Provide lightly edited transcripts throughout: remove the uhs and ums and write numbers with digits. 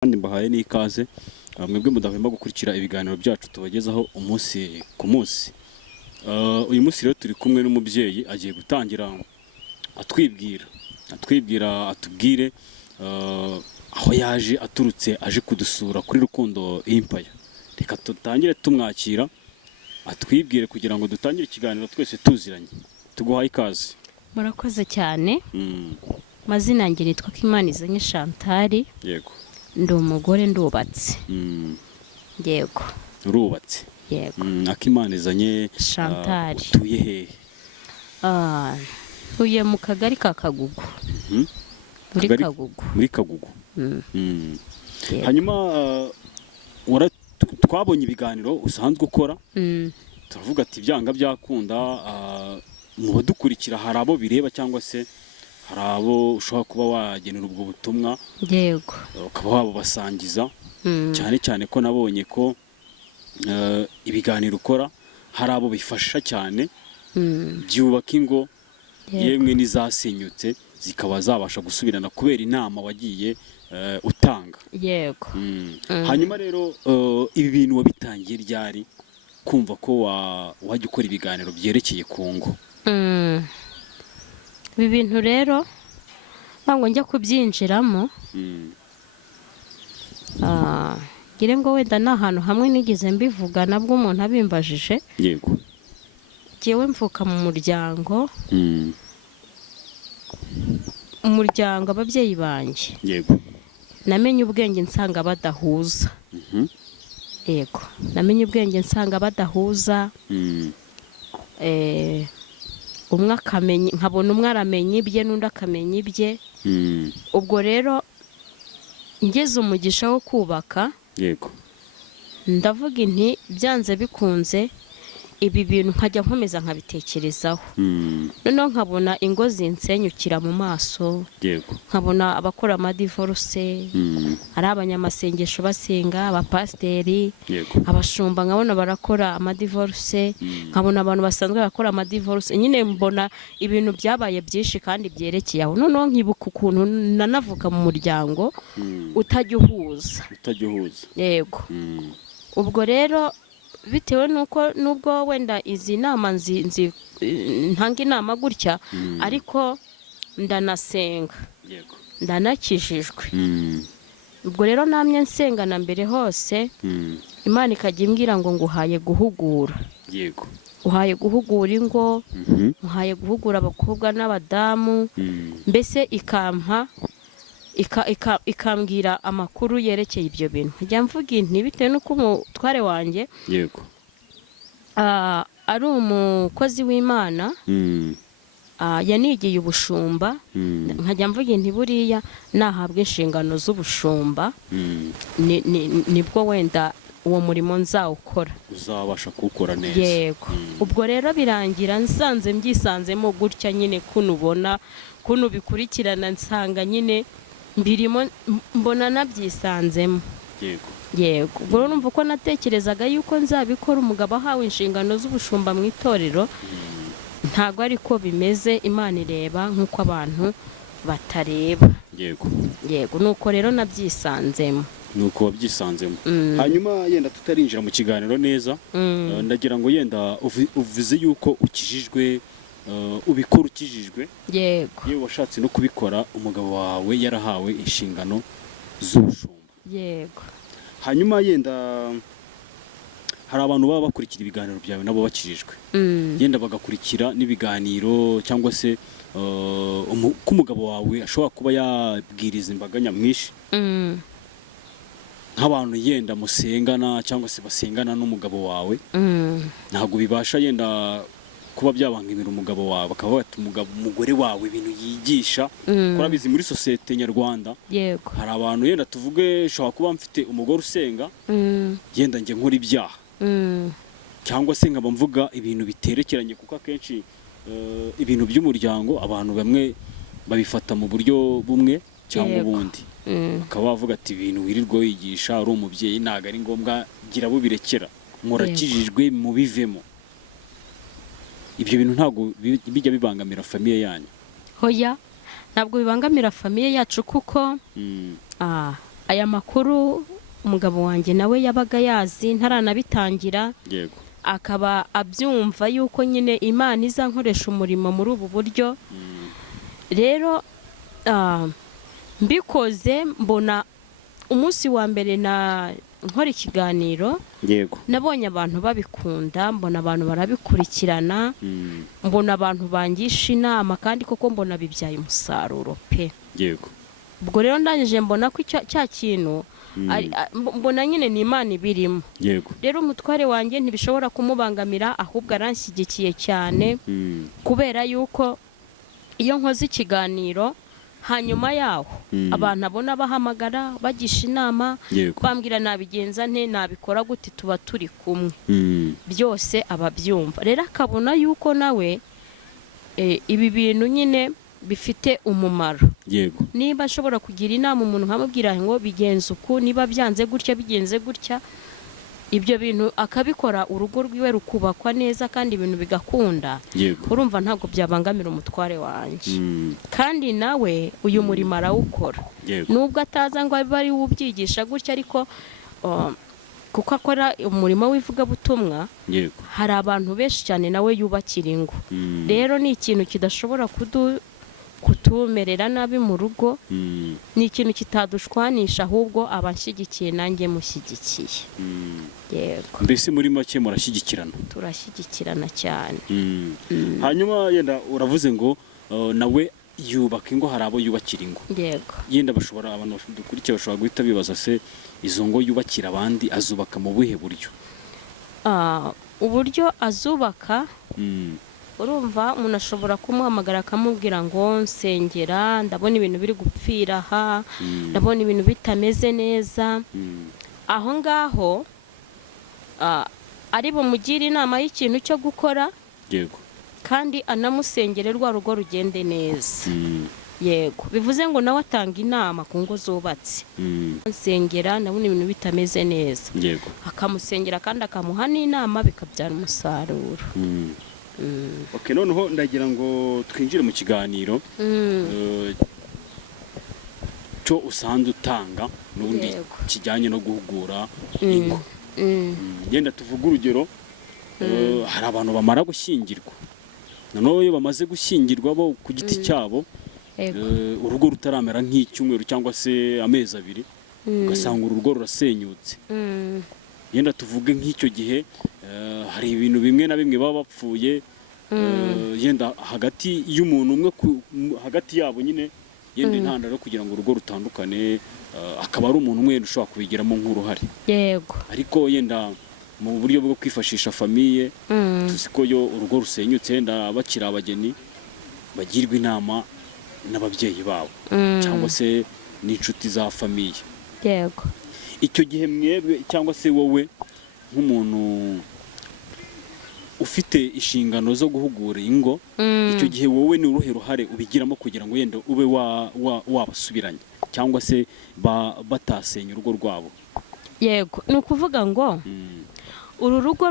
kandi mbahaye n'ikaze mwebwe mudahwema gukurikira ibiganiro byacu tubagezaho umunsi ku munsi. Uyu munsi rero turi kumwe n'umubyeyi agiye gutangira atubwire aho yaje aturutse aje kudusura kuri Rukundo Empire. Reka tutangire tumwakira atwibwire kugira ngo dutangire ikiganiro twese tuziranye. Tuguhaye ikaze. Murakoze cyane. Mazina yanjye nitwa Kimanizanye Chantal. Yego. Ndi umugore ndubatse. Yego. Urubatse. Yego. Akimanizanye Chantal. Utuye hehe? Uye mu kagari ka Kagugu. Muri Kagugu. Muri Kagugu. Hanyuma twabonye ibiganiro usanzwe ukora. Turavuga ati byanga byakunda mu badukurikira hari abo bireba cyangwa se hari abo ushobora kuba wagenera ubwo butumwa. Yego. Ukaba wabasangiza cyane cyane ko nabonye ko ibiganiro ukora hari abo bifasha cyane byubaka ingo yemwe n'izasenyutse zikaba zabasha gusubirana kubera inama wagiye utanga. Yego. Hanyuma rero ibi bintu wabitangiye ryari kumva ko wajya ukora ibiganiro byerekeye ku ngo? Ibi bintu rero ntabwo njya kubyinjiramo. Gire ngo wenda ni ahantu hamwe nigeze mbivuga nabwo umuntu abimbajije. Yego. Jyewe mvuka mu muryango ababyeyi banjye. Yego. Namenye ubwenge nsanga badahuza. Yego. Namenye ubwenge nsanga badahuza. Umwe akamenya, nkabona umwe aramenya ibye n'undi akamenya ibye. Ubwo rero ngeze umugisha wo kubaka. Yego. Ndavuga inti byanze bikunze ibi bintu nkajya nkomeza nkabitekerezaho. Noneho nkabona ingo zinsenyukira mu maso. Yego. Nkabona abakora amadivorce, ari abanyamasengesho basenga, abapasteri, abashumba nkabona barakora amadivorce, nkabona abantu basanzwe bakora amadivorce. Nyine mbona ibintu byabaye byinshi kandi byerekeye aho. Noneho nkibuka ukuntu nanavuka mu muryango utajya uhuza. Yego. Ubwo rero bitewe nuko nubwo wenda izi nama ntanga inama gutya ariko ndanasenga. Yego. Ndanakijijwe. Ubwo rero namye nsengana mbere hose Imana ikajya imbwira ngo nguhaye guhugura. Yego. Uhaye guhugura ingo, uhaye guhugura abakobwa n'abadamu, mbese ikambwira amakuru yerekeye ibyo bintu. Njya mvuga inti bitewe n'uko umutware wanjye. Yego. Ari umukozi w'Imana. Yanigiye ubushumba. Nkajya mvuga inti buriya nahabwa inshingano z'ubushumba nibwo wenda uwo murimo nzawukora. Uzabasha kuwukora neza. Yego. Ubwo rero birangira nsanze mbyisanzemo gutya nyine kuno ubona kuno bikurikirana nsanga nyine mbirimo mbona nabyisanzemo. Yego. Yego. Ubwo rero numva ko natekerezaga yuko nzabikora umugabo ahawe inshingano z'ubushumba mu itorero. Ntago ariko bimeze. Imana ireba nk'uko abantu batareba. Yego. Yego. Nuko rero nabyisanzemo. Nuko wabyisanzemo. Hanyuma yenda tutarinjira mu kiganiro neza, ndagira ngo yenda uvuze yuko ukijijwe, ubikora ukijijwe. Yego. Yewe washatse no kubikora umugabo wawe yarahawe inshingano z'ubushumba. Yego. Hanyuma yenda hari abantu baba bakurikira ibiganiro byawe nabo bakijijwe. Yenda bagakurikira n'ibiganiro cyangwa se ko umugabo wawe ashobora kuba yabwiriza imbaga nyamwinshi. Nk'abantu yenda musengana cyangwa se basengana n'umugabo wawe. Ntabwo bibasha yenda kuba byabangamira umugabo wawe, bakaba bati umugore wawe ibintu yigisha. Kurabizi muri societe nyarwanda. Yego. Hari abantu yenda tuvuge ushobora kuba mfite umugore usenga, yenda njye nkora ibyaha. Cyangwa se nkaba mvuga ibintu biterekeranye kuko akenshi ibintu by'umuryango abantu bamwe babifata mu buryo bumwe cyangwa ubundi. Bakaba bavuga ati ibintu wirirwa wigisha ari umubyeyi ntago ari ngombwa gira bo birekera murakijijwe mu bivemo. Ibyo bintu ntago bijya bibangamira famiye yanyu? Hoya, ntabwo bibangamira famiye yacu kuko aya makuru umugabo wanjye nawe yabaga yazi ntaranabitangira, yego, akaba abyumva yuko nyine Imana izankoresha umurimo muri ubu buryo. Rero mbikoze mbona umunsi wa mbere na nkora ikiganiro, yego, nabonye abantu babikunda, mbona abantu barabikurikirana, mbona abantu bangisha inama, kandi koko mbona bibyaye umusaruro pe. yego. Ubwo rero ndangije mbona ko cya kintu mbona nyine ni Imana ibirimo. Yego. Rero umutware wanjye ntibishobora kumubangamira, ahubwo aranshyigikiye cyane, kubera yuko iyo nkoze ikiganiro hanyuma yaho abantu abona bahamagara bagisha inama, bambwira nabigenza nte, nabikora gute, tuba turi kumwe, byose ababyumva. Rero akabona yuko nawe ibi bintu nyine bifite umumaro. Yego. Niba ashobora kugira inama umuntu nkamubwira ngo bigenze uku, niba byanze gutya bigenze gutya, ibyo bintu akabikora, urugo rwiwe rukubakwa neza kandi ibintu bigakunda. Yego. Urumva ntabwo byabangamira umutware wanjye. Kandi nawe uyu murimo arawukora. Nubwo ataza ngo abe ari ubyigisha gutya, ariko kuko akora umurimo w'ivugabutumwa, hari abantu benshi cyane nawe yubakira ingo. Rero ni ikintu kidashobora kutumerera nabi mu rugo, ni ikintu kitadushwanisha, ahubwo abanshyigikiye nanjye mushyigikiye. Yego. Mbese muri make murashyigikirana? Turashyigikirana cyane. Hanyuma yenda uravuze ngo nawe yubaka ingo, hari abo yubakira ingo. Yego. Yenda bashobora, abantu dukurikiye bashobora guhita bibaza, se izo ngo yubakira abandi azubaka mu buhe buryo? Uburyo azubaka, urumva umuntu ashobora kumuhamagara akamubwira ngo nsengera, ndabona ibintu biri gupfira aha, ndabona ibintu bitameze neza. Aho ngaho ari bumugire inama y'ikintu cyo gukora. Yego. Kandi anamusengere rwa rugo rugende neza. Yego. Bivuze ngo nawe atanga inama ku ngo zubatse. Nsengera, ndabona ibintu bitameze neza. Yego. Akamusengera kandi akamuha n'inama, bikabyara umusaruro. Okay, noneho ndagira ngo twinjire mu kiganiro cyo usanzwe utanga n'ubundi kijyanye no guhugura ingo. Yenda tuvuga urugero, hari abantu bamara gushyingirwa, noneho iyo bamaze gushyingirwa bo ku giti cyabo, urugo rutaramera nk'icyumweru cyangwa se amezi abiri, ugasanga urugo rurasenyutse. Yenda tuvuge nk'icyo gihe hari ibintu bimwe na bimwe baba bapfuye, yenda hagati y'umuntu umwe, hagati yabo nyine, yenda intandaro kugira ngo urugo rutandukane, akaba ari umuntu umwe ushobora kubigiramo nk'uruhare. Yego. Ariko yenda mu buryo bwo kwifashisha famiye, tuzi ko yo urugo rusenyutse, yenda bakiri abageni bagirwa inama n'ababyeyi babo cyangwa se n'inshuti za famiye. Yego. Icyo gihe mwebwe cyangwa se wowe nk'umuntu ufite inshingano zo guhugura ingo, icyo gihe wowe ni uruhe ruhare ubigiramo kugira ngo yenda ube wabasubiranye cyangwa se batasenya urugo rwabo? Yego. Ni ukuvuga ngo uru rugo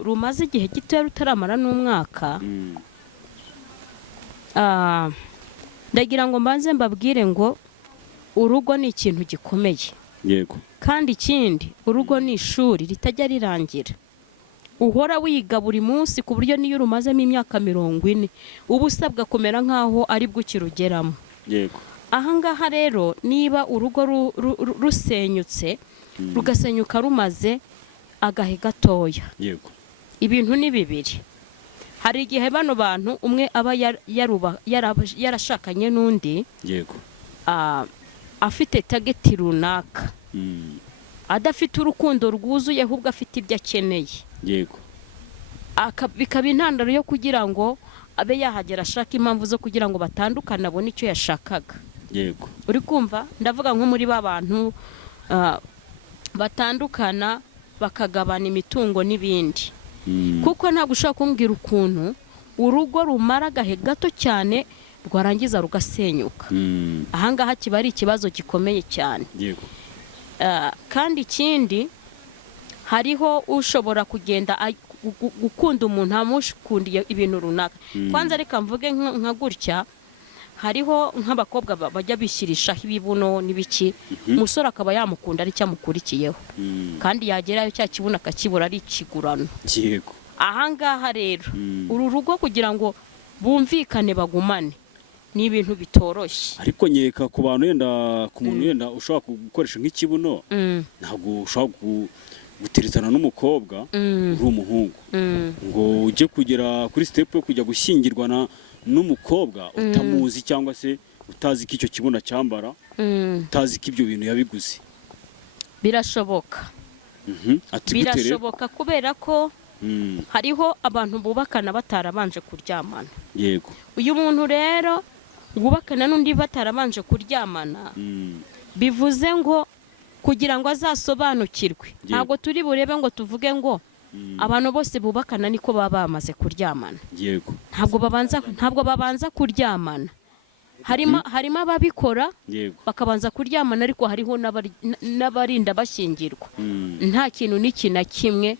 rumaze igihe gito rutaramara n'umwaka, ndagira ngo mbanze mbabwire ngo urugo ni ikintu gikomeye. Yego. Kandi ikindi, urugo ni ishuri ritajya rirangira, uhora wiga buri munsi, ku buryo niyo urumazemo imyaka 40 uba usabwa kumera nk'aho ari bwo ukirugeramo. Yego. Ahangaha rero niba urugo rusenyutse, rugasenyuka rumaze agahe gatoya, yego, ibintu ni bibiri. Hari igihe bano bantu umwe aba yarashakanye n'undi, yego, afite tageti runaka, adafite urukundo rwuzuye, ahubwo afite ibyo akeneye. Yego. Bikaba intandaro yo kugira ngo abe yahagera ashaka impamvu zo kugira ngo batandukane, abone icyo yashakaga. Yego. Uri kumva? Ndavuga nko muri ba bantu batandukana bakagabana imitungo n'ibindi. Kuko ntabwo ushaka kumbwira ukuntu urugo rumara agahe gato cyane rwarangiza rugasenyuka. Ahangaha kiba ari ikibazo gikomeye cyane. Yego. Kandi ikindi, hariho ushobora kugenda gukunda umuntu amushikundiye ibintu runaka. Kwanza reka mvuge nka gutya, hariho nk'abakobwa bajya bishyirishaho ibibuno n'ibiki umusore akaba yamukunda ari cyamukurikiyeho kandi yagerayo cya kibuno akakibura ari ikigurano. yego ahangaha rero uru rugo kugira ngo bumvikane bagumane ni ibintu bitoroshye. ariko nyeka ku bantu yenda ku muntu yenda ushobora gukoresha nk'ikibuno ntabwo ushobora guteretana n'umukobwa uri umuhungu ngo ujye kugera kuri step yo kujya gushyingirwana n'umukobwa utamuzi cyangwa se utazi ko icyo kibuno cyambara utazi ko ibyo bintu yabiguze. Birashoboka. Birashoboka kubera ko hariho abantu bubakana batarabanje kuryamana. Yego. Uyu muntu rero wubakana n'undi batarabanje kuryamana bivuze ngo kugira ngo azasobanukirwe ntabwo turi burebe ngo tuvuge ngo abantu bose bubakana niko baba bamaze kuryamana. Yego. Ntabwo babanza kuryamana. Harimo ababikora bakabanza kuryamana ariko hariho n'abarinda bashyingirwa nta kintu n'iki na kimwe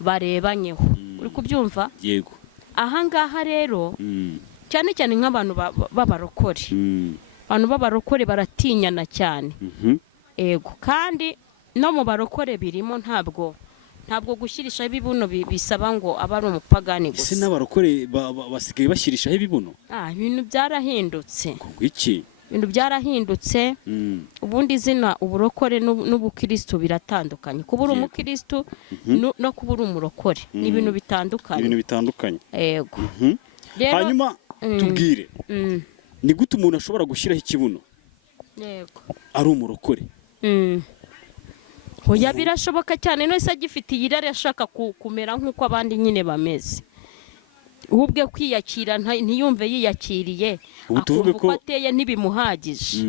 barebanyeho. Uri kubyumva? Yego. Ahangaha rero cyane cyane nk'abantu b'abarokore abantu b'abarokore baratinyana cyane. Ego kandi no mu barokore birimo ntabwo gushyirishaho ibibuno bisaba ngo aba ari umupagani gusa. Ese n'abarokore basigaye bashyirishaho ibibuno? Ibintu byarahindutse. Iki ibintu byarahindutse. Ubundi izina uburokore n'ubukristo biratandukanye. Kuba uri umukristo no kuba uri umurokore ni ibintu bitandukanye. Yego. Hanyuma tubwire ni gute umuntu ashobora gushyiraho ikibuno yego ari umurokore? Hoya birashoboka cyane no se agifite irari ashaka kumera nk'uko abandi nyine bameze. Ubwe kwiyakira ntiyumve yiyakiriye akumva ko ateye ntibimuhagije.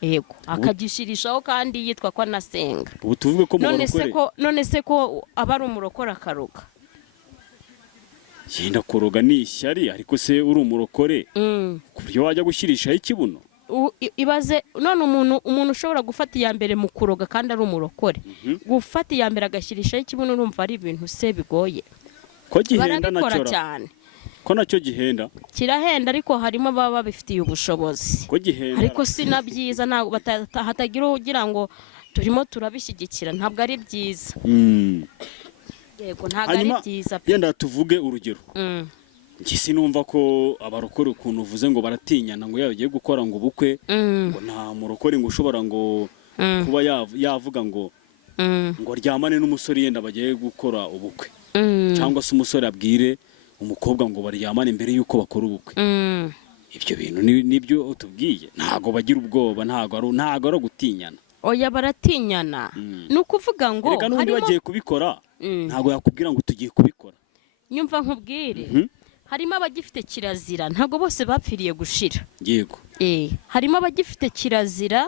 Yego akagishirishaho kandi yitwa ko anasenga. Ubu tuvuge ko mu barokore none se ko aba ari umurokore akaroga. Yenda koroga ni ishyari ariko se uri umurokore ku buryo wajya gushyirishaho ikibuno? Ibaze none umuntu ushobora gufata iya mbere mu kuroga kandi ari umurokore gufata iya mbere agashyirishaho ikibuno urumva ari ibintu se bigoye. Ko gihenda nacyo cyane. Ko nacyo gihenda? Kirahenda ariko harimo baba babifitiye ubushobozi. Ko gihenda ariko si na byiza hatagira ugira ngo turimo turabishyigikira ntabwo ari byiza. Yego ntabwo ari byiza. Yenda tuvuge urugero. Njye sinumva ko abarokore ukuntu uvuze ngo baratinyana ngo yagiye gukora ngo ubukwe ngo nta murokore ngo ushobora ngo kuba yavuga ngo aryamane n'umusore yenda bagiye gukora ubukwe cyangwa se umusore abwire umukobwa ngo baryamane mbere y'uko bakora ubukwe. Ibyo bintu nibyo utubwiye ntago bagira ubwoba ntago ari gutinyana. Oya baratinyana. Ni ukuvuga ngo reka n'undi bagiye kubikora ntago yakubwira ngo tugiye kubikora. Nyumva nkubwire harimo abagifite kirazira ntabwo bose bapfiriye gushira. Yego. Harimo abagifite kirazira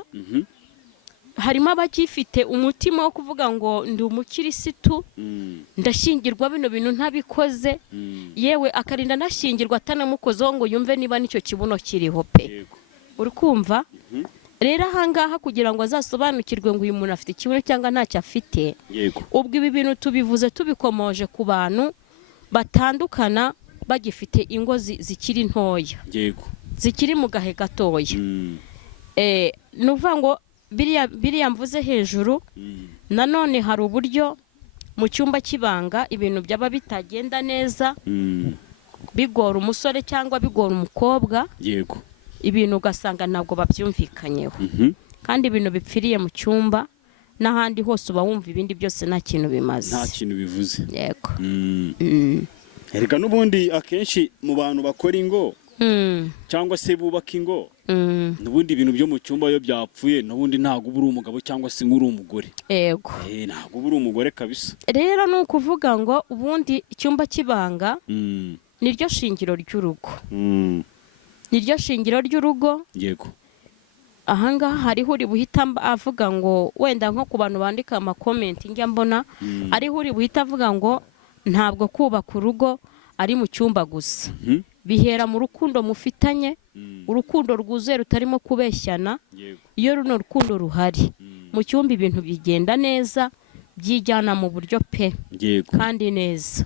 harimo abagifite umutima wo kuvuga ngo ndi umukirisitu ndashyingirwa bino bintu ntabikoze yewe akarinda nashyingirwa atanamukozeho ngo yumve niba nicyo kibuno kiriho pe. Uri kumva? Rero ahangaha kugira ngo azasobanukirwe ngo uyu muntu afite ikibuno cyangwa ntacyo afite. Ubwo ibi bintu tubivuze tubikomoje ku bantu batandukana bagifite ingo zikiri ntoya. Yego. Zikiri mu gahe gatoya. Nuvuga ngo biriya mvuze hejuru nanone hari uburyo mu cyumba cy'ibanga ibintu byaba bitagenda neza bigora umusore cyangwa bigora umukobwa. Yego. Ibintu ugasanga ntabwo babyumvikanyeho kandi ibintu bipfiriye mu cyumba n'ahandi hose uba wumva ibindi byose nta kintu bimaze nta kintu bivuze. Yego. Erega n'ubundi akenshi mu bantu bakora ingo cyangwa se bubaka ingo n'ubundi ibintu byo mu cyumba iyo byapfuye n'ubundi ntabwo uba uri umugabo cyangwa se ngo uri umugore. Yego. Ntabwo uba uri umugore kabisa. Rero ni ukuvuga ngo ubundi icyumba cy'ibanga niryo shingiro ry'urugo. Niryo shingiro ry'urugo. Yego. Ahangaha hariho uri buhita avuga ngo wenda nko ku bantu bandika amakomenti njya mbona ariho uri buhita avuga ngo ntabwo kubaka urugo ari mu cyumba gusa. Bihera mu rukundo mufitanye urukundo rwuzuye rutarimo kubeshyana. Iyo runo rukundo ruhari mu cyumba ibintu bigenda neza byijyana mu buryo pe kandi neza.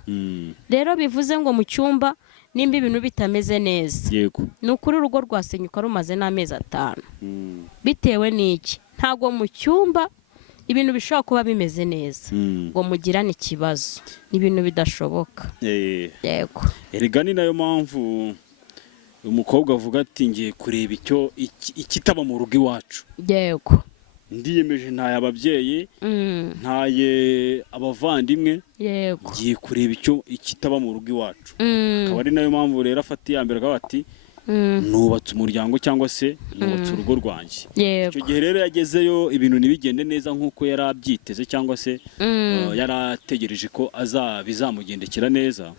Rero bivuze ngo mu cyumba nimba ibintu bitameze neza yego ni ukuri urugo rwasenyuka rumaze n'amezi 5 bitewe n'iki ntago mu cyumba ibintu bishobora kuba bimeze neza ngo mugirane ikibazo n'ibintu bidashoboka yego erega ni nayo mpamvu umukobwa avuga ati ngiye kureba icyo ikitaba mu rugo iwacu yego ndiyemeje ntaye ababyeyi ntaye abavandimwe yego ngiye kureba icyo ikitaba mu rugo iwacu akaba ari nayo mpamvu rero afata iya mbere akavuga ati nubatse umuryango cyangwa se nubatse urugo rwanjye icyo gihe rero yagezeyo ibintu ntibigende neza nk'uko yari abyiteze cyangwa se yari ategereje ko bizamugendekera neza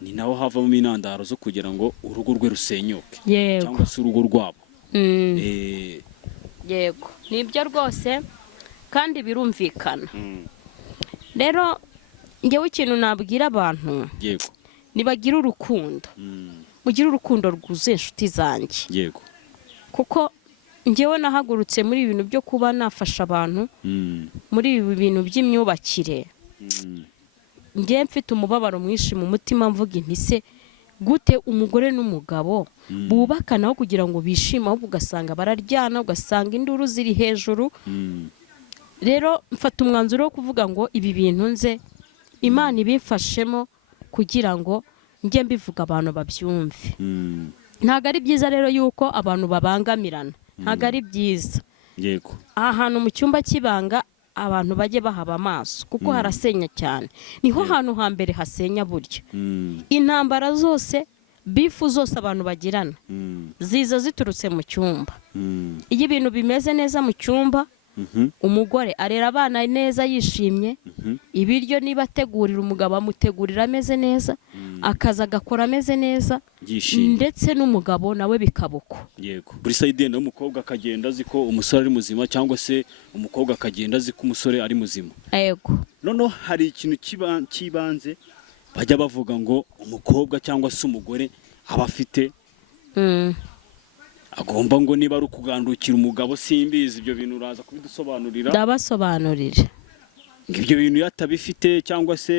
ni naho havamo intandaro zo kugira ngo urugo rwe rusenyuke cyangwa se urugo rwabo yego nibyo rwose kandi birumvikana rero ngewe ikintu nabwira abantu yego nibagira urukundo mugire urukundo rwuzuye inshuti zanjye yego kuko ngewe nahagurutse muri ibintu byo kuba nafasha abantu muri ibi bintu by'imyubakire ngewe mfite umubabaro mwinshi mu mutima mvuga intise gute umugore n'umugabo bubakanaho kugira ngo bishime ahubwo ugasanga bararyana ugasanga induru ziri hejuru rero mfata umwanzuro wo kuvuga ngo ibi bintu nze Imana ibifashemo kugira ngo njye mbivuga abantu babyumve ntago ari byiza rero yuko abantu babangamirana ntago ari byiza yego aha hantu mu cyumba cy'ibanga abantu bajye bahaba amaso kuko harasenya cyane niho hantu hambere hasenya buryo intambara zose bifu zose abantu bagirana ziza ziturutse mu cyumba iyo ibintu bimeze neza mu cyumba umugore arera abana neza yishimye ibiryo niba ategurira umugabo amutegurira ameze neza akaza agakora ameze neza ndetse n'umugabo nawe bikabuko yego buri sayidi n'umukobwa akagenda azi ko umusore ari muzima cyangwa se umukobwa akagenda azi ko umusore ari muzima yego noneho hari ikintu cy'ibanze bajya bavuga ngo umukobwa cyangwa se umugore aba afite agomba ngo niba ari ukugandukira umugabo simbizi ibyo bintu uraza kubidusobanurira ndabasobanurira ngo ibyo bintu yatabifite cyangwa se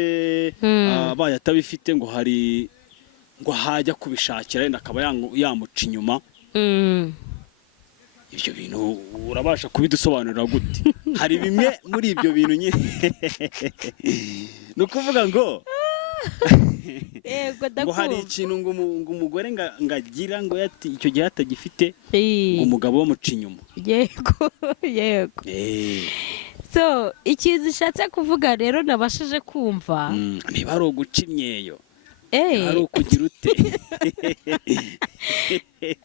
abaye atabifite ngo hari ngo hajya kubishakira yenda akaba yamuca inyuma ibyo bintu urabasha kubidusobanurira gute hari bimwe muri ibyo bintu nyine ni ukuvuga ngo ngo hari ikintu ngo umugore ngagira ngo icyo gihe atagifite ngo umugabo bamuca inyuma yego yego so ikintu ushatse kuvuga rero nabashije kumva niba ari uguca imyeyo ari ukugira ute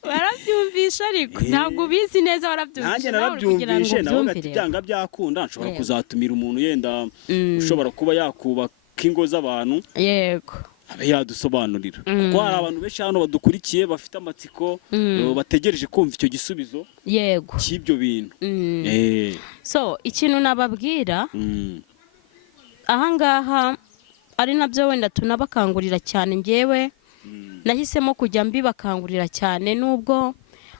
barabyumvisha ariko ntabwo ubizi neza warabyumvisha nanjye narabyumvishe nawe ati byanga byakunda nshobora kuzatumira umuntu yenda ushobora kuba yakubaka ingo z'abantu yego abe yadusobanurira kuko hari abantu benshi hano badukurikiye bafite amatsiko bategereje kumva icyo gisubizo yego cy'ibyo bintu so ikintu nababwira ahangaha ari nabyo wenda tunabakangurira cyane ngewe nahisemo kujya mbibakangurira cyane nubwo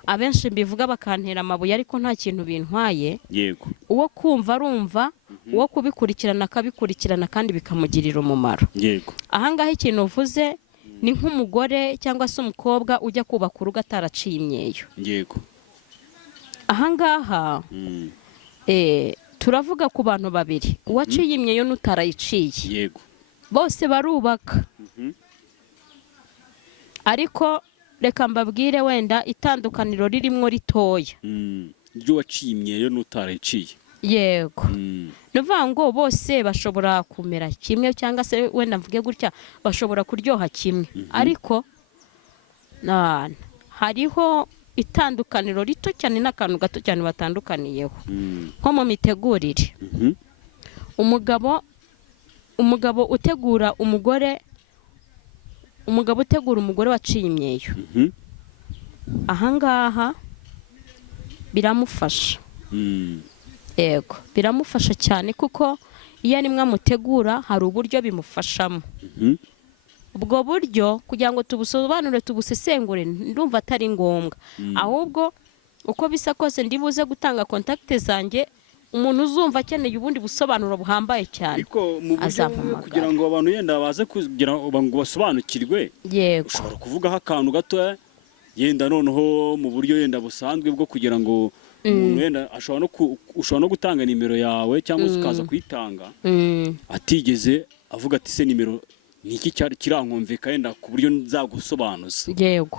abenshi mbivuga bakantera amabuye ariko nta kintu bintwaye yego uwo kumva arumva uwo kubikurikirana akabikurikirana kandi bikamugirira umumaro yego ahangaha ikintu uvuze ni nk'umugore cyangwa se umukobwa ujya kubaka urugo ataraciye imyeyo yego ahangaha turavuga ku bantu babiri uwaciye imyeyo n'utarayiciye yego bose barubaka ariko reka mbabwire wenda itandukaniro ririmo ritoya ry'uwaciye imyeyo n'utarayiciye yego ni ukuvuga ngo bose bashobora kumera kimwe cyangwa se wenda mvuge gutya bashobora kuryoha kimwe ariko hariho itandukaniro rito cyane n'akantu gato cyane batandukaniyeho nko mu mitegurire umugabo utegura umugore waciye imyeyo ahangaha biramufasha yego biramufasha cyane kuko iyo arimwe amutegura hari uburyo bimufashamo ubwo buryo kugira ngo tubusobanure tubusesengure ndumva atari ngombwa ahubwo uko bisa kose ndibuze gutanga kontakite zanjye umuntu uzumva akeneye ubundi busobanuro buhambaye cyane ariko mu buryo bumwe azampamagara. kugira ngo abantu yenda baze kugira ngo basobanukirwe yego ushobora kuvugaho akantu gatoya yenda noneho mu buryo yenda busanzwe bwo kugira ngo umuntu yenda ushobora no gutanga nimero yawe cyangwa se ukaza kuyitanga atigeze avuga ati se nimero ni iki kirankumvika yenda ku buryo nzagusobanuza. yego